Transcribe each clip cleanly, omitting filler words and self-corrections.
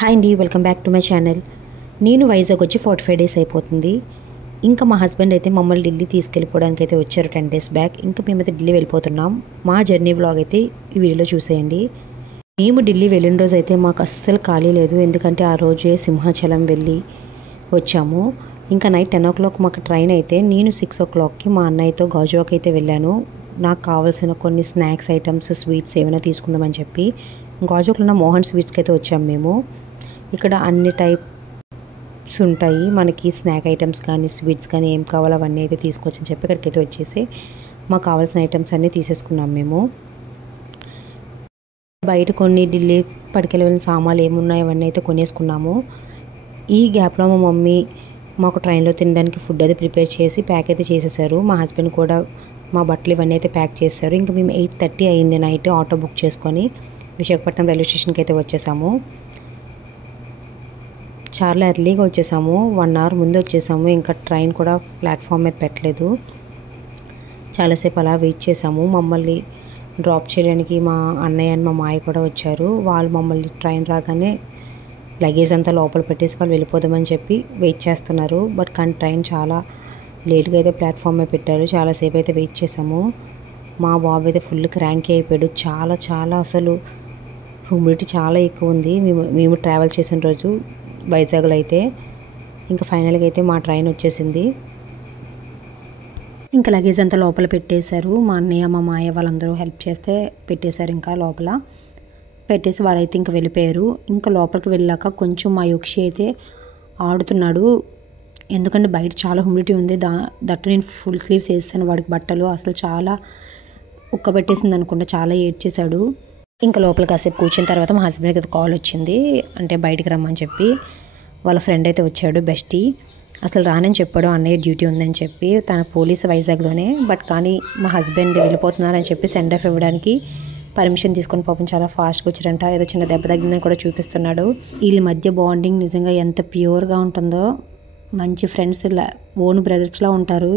Hi అండి, welcome back to my channel. నేను వైజాగ్ వచ్చి 45 డేస్ అయిపోతుంది. ఇంకా మా హస్బెండ్ అయితే మమ్మల్ని ఢిల్లీ తీసుకెళ్ళిపోవడానికి అయితే వచ్చారు 10 డేస్ బ్యాక్. ఇంకా మేమైతే ఢిల్లీ వెళ్ళిపోతున్నాం. మా జర్నీ వ్లాగ్ అయితే ఈ వీడియోలో చూసేయండి. మేము ఢిల్లీ వెళ్ళిన రోజు అయితే మాకు అస్సలు ఖాళీ లేదు, ఎందుకంటే ఆ రోజే సింహాచలం వెళ్ళి వచ్చాము. ఇంకా నైట్ 10 o'clock మాకు ట్రైన్ అయితే నేను 6 o'clockకి మా అన్నయ్యతో గాజువాక్ అయితే వెళ్ళాను. నాకు కావాల్సిన కొన్ని స్నాక్స్ ఐటమ్స్, స్వీట్స్ ఏమైనా తీసుకుందామని చెప్పి గాజువాక్లో ఉన్న మోహన్ స్వీట్స్కి అయితే వచ్చాము మేము. ఇక్కడ అన్ని టైప్స్ ఉంటాయి, మనకి స్నాక్ ఐటమ్స్ కానీ స్వీట్స్ కానీ ఏం కావాలో అవన్నీ అయితే తీసుకోవచ్చని చెప్పి ఇక్కడికైతే వచ్చేసి మాకు కావాల్సిన ఐటమ్స్ అన్నీ తీసేసుకున్నాం మేము. బయట కొన్ని ఢిల్లీ పట్టుకెళ్ళిన సామాన్లు ఏమున్నాయి అవన్నీ అయితే కొనేసుకున్నాము. ఈ గ్యాప్లో మా మమ్మీ మాకు ట్రైన్లో తినడానికి ఫుడ్ అయితే ప్రిపేర్ చేసి ప్యాక్ అయితే చేసేసారు. మా హస్బెండ్ కూడా మా బట్టలు ఇవన్నీ అయితే ప్యాక్ చేశారు. ఇంకా మేము 8:30 అయింది నైట్ ఆటో బుక్ చేసుకొని విశాఖపట్నం రైల్వే స్టేషన్కి అయితే వచ్చేసాము. చాలా ఎర్లీగా వచ్చేసాము, 1 hour ముందు వచ్చేసాము. ఇంకా ట్రైన్ కూడా ప్లాట్ఫామ్ మీద పెట్టలేదు, చాలాసేపు అలా వెయిట్ చేసాము. మమ్మల్ని డ్రాప్ చేయడానికి మా అన్నయ్య అండ్ మా మాయ కూడా వచ్చారు. వాళ్ళు మమ్మల్ని ట్రైన్ రాగానే లగేజ్ అంతా లోపల పెట్టేసి వాళ్ళు వెళ్ళిపోదామని చెప్పి వెయిట్ చేస్తున్నారు. బట్ కానీ ట్రైన్ చాలా లేట్గా అయితే ప్లాట్ఫామ్ మీద పెట్టారు. చాలాసేపు అయితే వెయిట్ చేసాము. మా బాబు అయితే ఫుల్ క్రాంకీ అయిపోయాడు. చాలా అసలు హ్యూమిడిటీ చాలా ఎక్కువ ఉంది మేము ట్రావెల్ చేసిన రోజు వైజాగ్లో అయితే. ఇంకా ఫైనల్గా అయితే మా ట్రైన్ వచ్చేసింది. ఇంకా లగేజ్ అంతా లోపల పెట్టేశారు. మా అన్నయ్య మా మాయ వాళ్ళందరూ హెల్ప్ చేస్తే పెట్టేశారు. ఇంకా లోపల పెట్టేసి వాళ్ళైతే ఇంకా వెళ్ళిపోయారు. ఇంకా లోపలికి వెళ్ళాక కొంచెం మా యోక్షి అయితే ఆడుతున్నాడు, ఎందుకంటే బయట చాలా హ్యూమిడిటీ ఉంది. దట్టు నేను ఫుల్ స్లీవ్స్ వేసాను వాడికి బట్టలు, అసలు చాలా ఉక్కబెట్టేసింది అనుకుంటా, చాలా ఏడ్చేశాడు. ఇంకా లోపల కాసేపు కూర్చున్న తర్వాత మా హస్బెండ్కి అయితే కాల్ వచ్చింది, అంటే బయటికి రమ్మని చెప్పి. వాళ్ళ ఫ్రెండ్ అయితే వచ్చాడు, బెస్టీ. అసలు రానని చెప్పాడు, అన్నయ్య డ్యూటీ ఉందని చెప్పి. తన పోలీసు వైజాగ్లోనే, బట్ కానీ మా హస్బెండ్ వెళ్ళిపోతున్నారని చెప్పి సెండ్ ఆఫ్ ఇవ్వడానికి పర్మిషన్ తీసుకొని పాపం చాలా ఫాస్ట్గా వచ్చారంట. ఏదో చిన్న దెబ్బ తగ్గిందని కూడా చూపిస్తున్నాడు. వీళ్ళ మధ్య బాండింగ్ నిజంగా ఎంత ప్యూర్గా ఉంటుందో, మంచి ఫ్రెండ్స్, ఓన్ బ్రదర్స్లా ఉంటారు.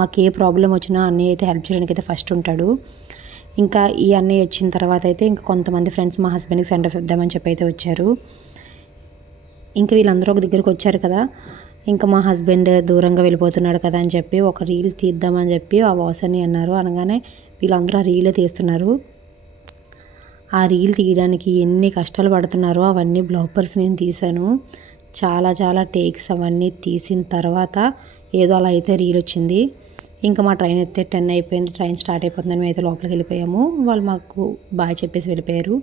మాకు ఏ ప్రాబ్లం వచ్చినా అన్నయ్య అయితే హెల్ప్ చేయడానికి అయితే ఫస్ట్ ఉంటాడు. ఇంకా ఈ అన్నయ్య వచ్చిన తర్వాత అయితే ఇంకా కొంతమంది ఫ్రెండ్స్ మా హస్బెండ్కి సెండ్ ఆఫ్ ఇద్దామని చెప్పి అయితే వచ్చారు. ఇంకా వీళ్ళందరూ ఒక దగ్గరికి వచ్చారు కదా, ఇంకా మా హస్బెండ్ దూరంగా వెళ్ళిపోతున్నాడు కదా అని చెప్పి ఒక రీల్ తీద్దామని చెప్పి ఆ వాసని అన్నారు. అనగానే వీళ్ళందరూ ఆ రీలే తీస్తున్నారు. ఆ రీల్ తీయడానికి ఎన్ని కష్టాలు పడుతున్నారో అవన్నీ బ్లాపర్స్ నేను తీశాను. చాలా టేక్స్ అవన్నీ తీసిన తర్వాత ఏదో అలా అయితే రీల్ వచ్చింది. ఇంకా మా ట్రైన్ అయితే 10 అయిపోయింది, ట్రైన్ స్టార్ట్ అయిపోతుందని మేము అయితే లోపలికి వెళ్ళిపోయాము. వాళ్ళు మాకు బాయ్ చెప్పేసి వెళ్ళిపోయారు.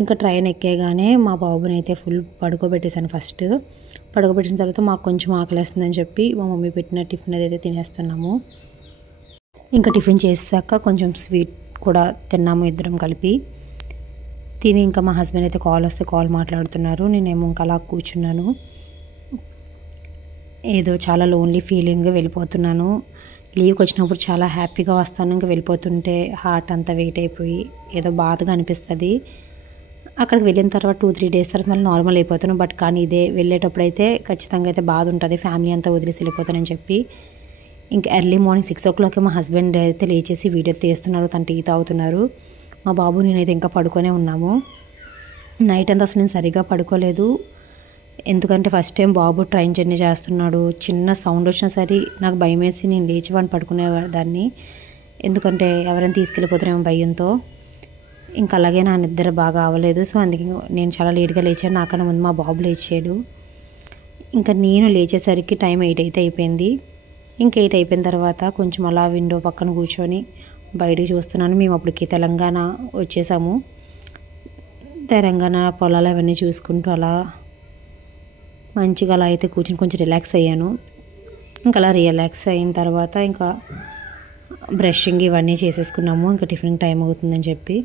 ఇంకా ట్రైన్ ఎక్కేగానే మా బాబుని అయితే ఫుల్ పడుకోబెట్టేశాను. ఫస్ట్ పడుకోబెట్టిన తర్వాత మాకు కొంచెం ఆకలేస్తుందని చెప్పి మా మమ్మీ పెట్టిన టిఫిన్ అయితే తినేస్తున్నాము. ఇంకా టిఫిన్ చేసాక కొంచెం స్వీట్ కూడా తిన్నాము ఇద్దరం కలిపి. తిని ఇంకా మా హస్బెండ్ అయితే కాల్ వస్తే కాల్ మాట్లాడుతున్నారు. నేనేమో ఇంకా అలా కూర్చున్నాను, ఏదో చాలా లోన్లీ ఫీలింగ్. వెళ్ళిపోతున్నాను, లీవ్కి వచ్చినప్పుడు చాలా హ్యాపీగా వస్తాను, ఇంకా వెళ్ళిపోతుంటే హార్ట్ అంతా వెయిట్ అయిపోయి ఏదో బాధగా అనిపిస్తుంది. అక్కడికి వెళ్ళిన తర్వాత 2-3 days తర్వాత మళ్ళీ నార్మల్ అయిపోతాను. బట్ కానీ ఇదే వెళ్ళేటప్పుడు అయితే ఖచ్చితంగా అయితే బాధ ఉంటుంది, ఫ్యామిలీ అంతా వదిలేసి వెళ్ళిపోతానని చెప్పి. ఇంకా ఎర్లీ మార్నింగ్ 6 o'clock మా హస్బెండ్ అయితే లేచేసి వీడియో తీస్తున్నారు, తను టీ తాగుతున్నారు. మా బాబు నేనైతే ఇంకా పడుకొనే ఉన్నాము. నైట్ అంతా అసలు నేను సరిగ్గా పడుకోలేదు, ఎందుకంటే ఫస్ట్ టైం బాబు ట్రైన్ జర్నీ చేస్తున్నాడు. చిన్న సౌండ్ వచ్చినా సరే నాకు భయం వేసి నేను లేచి వాడిని పడుకునేదాన్ని, ఎందుకంటే ఎవరైనా తీసుకెళ్ళిపోతారేమో భయంతో. ఇంకా అలాగే నా నిద్ర బాగా అవ్వలేదు. సో అందుకే నేను చాలా లేట్గా లేచాను, నాకన్నా ముందు మా బాబు లేచాడు. ఇంకా నేను లేచేసరికి టైం 8 అయితే అయిపోయింది. ఇంకా 8 అయిపోయిన తర్వాత కొంచెం అలా విండో పక్కన కూర్చొని బయటికి చూస్తున్నాను. మేము అప్పటికి తెలంగాణ వచ్చేసాము. తెలంగాణ పొలాలు అవన్నీ చూసుకుంటూ అలా మంచిగా అలా అయితే కూర్చొని కొంచెం రిలాక్స్ అయ్యాను. ఇంకా అలా రిలాక్స్ అయిన తర్వాత ఇంకా బ్రషింగ్ ఇవన్నీ చేసేసుకున్నాము. ఇంకా టిఫిన్ టైం అవుతుందని చెప్పి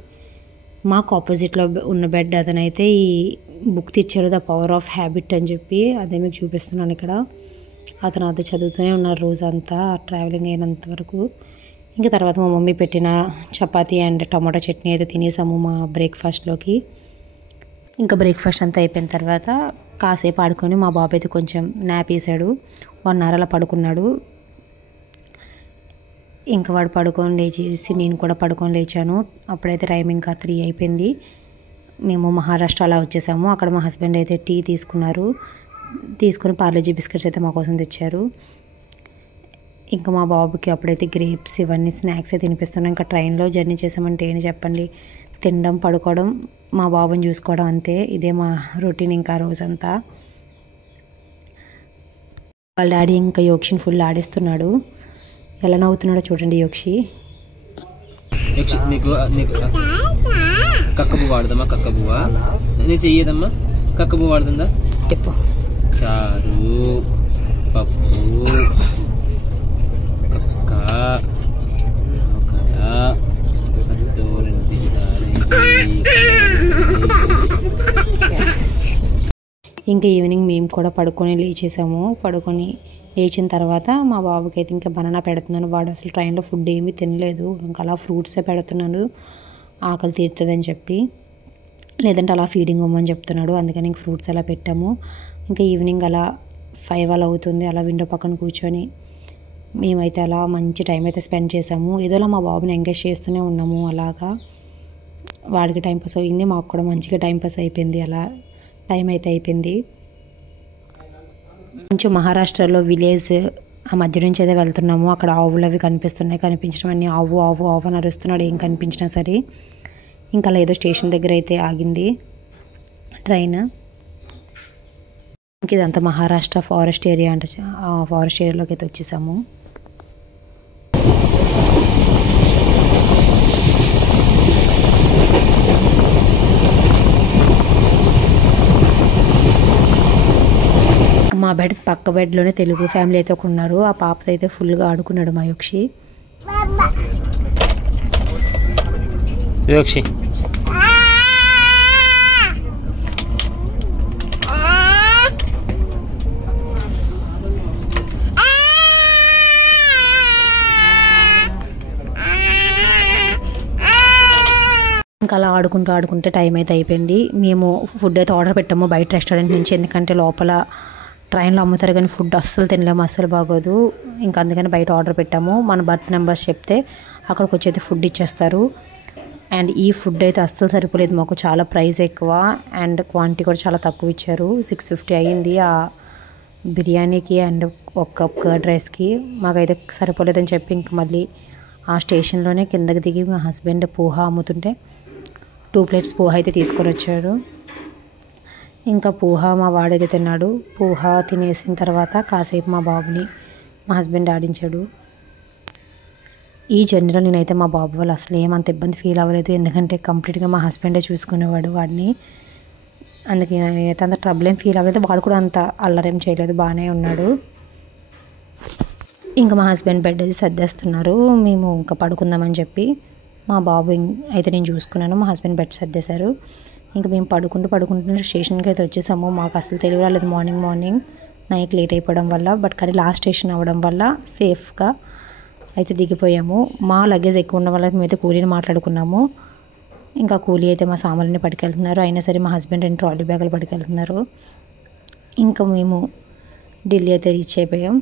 మాకు ఆపోజిట్లో ఉన్న బెడ్ అతనైతే ఈ బుక్ తెచ్చారు, ద పవర్ ఆఫ్ హ్యాబిట్ అని చెప్పి, అదే మీకు చూపిస్తున్నాను ఇక్కడ. అతను అది చదువుతూనే ఉన్నారు రోజంతా ట్రావెలింగ్ అయినంత వరకు. ఇంకా తర్వాత మా మమ్మీ పెట్టిన చపాతీ అండ్ టమాటో చట్నీ అయితే తినేసాము మా బ్రేక్ఫాస్ట్లోకి. ఇంకా బ్రేక్ఫాస్ట్ అంతా అయిపోయిన తర్వాత కాసేపు ఆడుకొని మా బాబు అయితే కొంచెం నాప్ వేసాడు, 1 hour అలా పడుకున్నాడు. ఇంకా వాడు పడుకొని లేచేసి నేను కూడా పడుకొని లేచాను. అప్పుడైతే టైం ఇంకా 3 అయిపోయింది. మేము మహారాష్ట్ర అలా వచ్చేసాము. అక్కడ మా హస్బెండ్ అయితే టీ తీసుకుని పార్లేజీ బిస్కెట్స్ అయితే మా కోసం తెచ్చారు. ఇంకా మా బాబుకి అప్పుడైతే గ్రేప్స్ ఇవన్నీ స్నాక్స్ తినిపిస్తున్నాం. ఇంకా ట్రైన్లో జర్నీ చేసామంటే ఏంటి చెప్పండి, తినడం, పడుకోవడం, మా బాబుని చూసుకోవడం, అంతే. ఇదే మా రొటీన్ ఇంకా రోజంతా. వాళ్ళ డాడీ ఇంకా యోక్షిని ఫుల్ ఆడిస్తున్నాడు. ఎలా నవ్వుతున్నాడో చూడండి యోక్షి. నీకు కక్కబు వాడదమ్మా, కక్కబువా నేను చెయ్యదమ్మా, కక్కబు వాడుతుందా చెప్పు. చారు, పప్పు, కక్క, ఇంకా ఈవినింగ్ మేము కూడా పడుకొని లేచిన తర్వాత మా బాబుకి అయితే ఇంకా బనానా పెడుతున్నాను. వాడు అసలు ట్రైన్లో ఫుడ్ ఏమీ తినలేదు. ఇంకా అలా ఫ్రూట్సే పెడుతున్నాను ఆకలి తీరుతుందని చెప్పి, లేదంటే అలా ఫీడింగ్ ఇవ్వమని చెప్తున్నాడు. అందుకని ఇంక ఫ్రూట్స్ అలా పెట్టాము. ఇంకా ఈవినింగ్ అలా 5 అలా అవుతుంది. అలా విండో పక్కన కూర్చొని మేమైతే అలా మంచి టైం అయితే స్పెండ్ చేసాము. ఏదోలా మా బాబుని ఎంగేజ్ చేస్తూనే ఉన్నాము. అలాగా వాడికి టైంపాస్ అయింది, మాకు కూడా మంచిగా టైంపాస్ అయిపోయింది. అలా టైం అయితే అయిపోయింది. కొంచెం మహారాష్ట్రలో విలేజ్ ఆ మధ్య నుంచి అయితే వెళ్తున్నాము. అక్కడ ఆవులు అవి కనిపించడం అన్నీ ఆవు ఆవు ఆవు అని అరుస్తున్నాడు. ఏం కనిపించినా సరే. ఇంకా అలా ఏదో స్టేషన్ దగ్గర అయితే ఆగింది ట్రైన్. ఇంక ఇదంతా మహారాష్ట్ర ఫారెస్ట్ ఏరియా అంటే ఆ ఫారెస్ట్ ఏరియాలోకి అయితే వచ్చేసాము. మా పక్క బెడ్లోనే తెలుగు ఫ్యామిలీ అయితే ఒక ఉన్నారు. ఆ పాపతో అయితే ఫుల్గా ఆడుకున్నాడు మా యోక్షి. ఇంకా అలా ఆడుకుంటే టైం అయితే అయిపోయింది. మేము ఫుడ్ అయితే ఆర్డర్ పెట్టాము బయట రెస్టారెంట్ నుంచి. ఎందుకంటే లోపల ట్రైన్లో అమ్ముతారు కానీ ఫుడ్ అస్సలు తినలేము, అస్సలు బాగోదు. ఇంకా అందుకని బయట ఆర్డర్ పెట్టాము. మన బర్త్ నెంబర్స్ చెప్తే అక్కడికి వచ్చి అయితే ఫుడ్ ఇచ్చేస్తారు. అండ్ ఈ ఫుడ్ అయితే అస్సలు సరిపోలేదు మాకు. చాలా ప్రైస్ ఎక్కువ అండ్ క్వాంటిటీ కూడా చాలా తక్కువ ఇచ్చారు. 650 అయ్యింది ఆ బిర్యానీకి అండ్ ఒక కప్ కర్డ్ రైస్కి. మాకైతే సరిపోలేదని చెప్పి ఇంక మళ్ళీ ఆ స్టేషన్లోనే కిందకి దిగి మా హస్బెండ్ పోహా అమ్ముతుంటే 2 ప్లేట్స్ పోహా అయితే తీసుకొని వచ్చాడు. ఇంకా పోహా మా వాడైతే తిన్నాడు. పోహా తినేసిన తర్వాత కాసేపు మా బాబుని మా హస్బెండ్ ఆడించాడు. ఈ జర్నీలో నేనైతే మా బాబు వాళ్ళు అసలు ఏమంత ఇబ్బంది ఫీల్ అవ్వలేదు. ఎందుకంటే కంప్లీట్గా మా హస్బెండే చూసుకునేవాడు వాడిని. అందుకే నేనైతే అంత ట్రబుల్ ఏం ఫీల్ అవ్వలేదు. వాడు కూడా అంత అల్లరేం చేయలేదు, బాగానే ఉన్నాడు. ఇంకా మా హస్బెండ్ బెడ్ అయితే సర్దేస్తున్నారు. మేము ఇంకా పడుకుందామని చెప్పి మా బాబు అయితే నేను చూసుకున్నాను. మా హస్బెండ్ బెడ్ సర్దేశారు. ఇంకా మేము పడుకుంటున్న స్టేషన్కి అయితే వచ్చేసాము. మాకు అసలు తెలివి రాలేదు మార్నింగ్ నైట్ లేట్ అయిపోవడం వల్ల. కానీ లాస్ట్ స్టేషన్ అవ్వడం వల్ల సేఫ్గా అయితే దిగిపోయాము. మా లగేజ్ ఎక్కువ ఉన్న వల్ల మేమైతే కూలీని మాట్లాడుకున్నాము. ఇంకా కూలీ అయితే మా సామాన్లని పట్టుకెళ్తున్నారు. అయినా సరే మా హస్బెండ్ 2 ట్రాలీ బ్యాగులు పట్టుకెళ్తున్నారు. ఇంకా మేము ఢిల్లీ అయితే రీచ్ అయిపోయాం.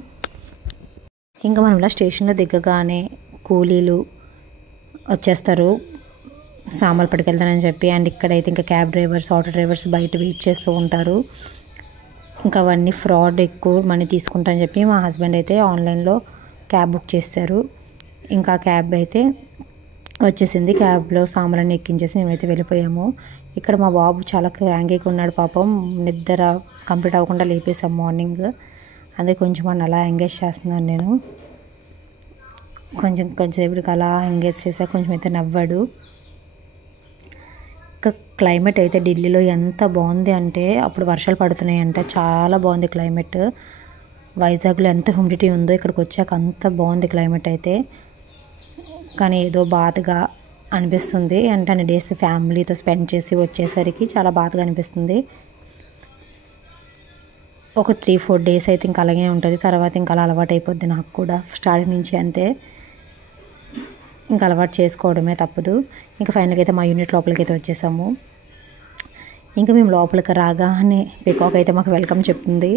ఇంకా మనం ఇలా స్టేషన్లో దిగగానే కూలీలు వచ్చేస్తారు సామాన్లు పట్టుకెళ్తానని చెప్పి. అండ్ ఇక్కడైతే ఇంకా క్యాబ్ డ్రైవర్స్, ఆటో డ్రైవర్స్ బయట వెయిట్ చేస్తూ ఉంటారు. ఇంకా అవన్నీ ఫ్రాడ్, ఎక్కువ మనీ తీసుకుంటారని చెప్పి మా హస్బెండ్ అయితే ఆన్లైన్లో క్యాబ్ బుక్ చేశారు. ఇంకా క్యాబ్ అయితే వచ్చేసింది. క్యాబ్లో సామాన్లన్నీ ఎక్కించేసి మేమైతే వెళ్ళిపోయాము. ఇక్కడ మా బాబు చాలా క్రాంకీగా ఉన్నాడు పాపం. నిద్ర కంప్లీట్ అవ్వకుండా లేపేసాం మార్నింగ్. అదే కొంచెం అలా ఎంగేజ్ చేస్తున్నాను నేను. కొంచెంసేపటికి అలా ఎంగేజ్ చేసా. కొంచెం అయితే నవ్వాడు. ఇంకా క్లైమేట్ అయితే ఢిల్లీలో ఎంత బాగుంది అంటే, అప్పుడు వర్షాలు పడుతున్నాయంట, చాలా బాగుంది క్లైమేట్. వైజాగ్లో ఎంత హ్యూమిడిటీ ఉందో ఇక్కడికి వచ్చాక అంత బాగుంది క్లైమేట్ అయితే. కానీ ఏదో బాధగా అనిపిస్తుంది. అంటే అన్ని డేస్ ఫ్యామిలీతో స్పెండ్ చేసి వచ్చేసరికి చాలా బాధగా అనిపిస్తుంది. ఒక 3-4 డేస్ అయితే ఇంకా అలాగే ఉంటుంది. తర్వాత ఇంకా అలా అలవాటు అయిపోద్ది నాకు కూడా. స్టార్టింగ్ నుంచి అంతే, ఇంకా అలవాటు చేసుకోవడమే తప్పదు. ఇంకా ఫైనల్గా అయితే మా యూనిట్ లోపలికి అయితే వచ్చేసాము. ఇంకా మేము లోపలికి రాగానే పికాక్ అయితే మాకు వెల్కమ్ చెప్తుంది.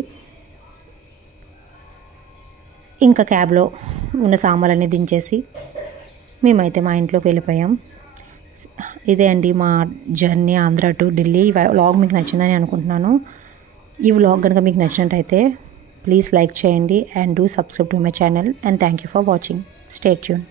ఇంకా క్యాబ్లో ఉన్న సామాన్లన్నీ దించేసి మేమైతే మా ఇంట్లోకి వెళ్ళిపోయాం. ఇదే అండి మా జర్నీ ఆంధ్ర టు ఢిల్లీ. ఈ వ్లాగ్ మీకు నచ్చిందని అనుకుంటున్నాను. ఈ వ్లాగ్ కనుక మీకు నచ్చినట్టయితే ప్లీజ్ లైక్ చేయండి and do subscribe to my channel and thank you for watching. Stay tune.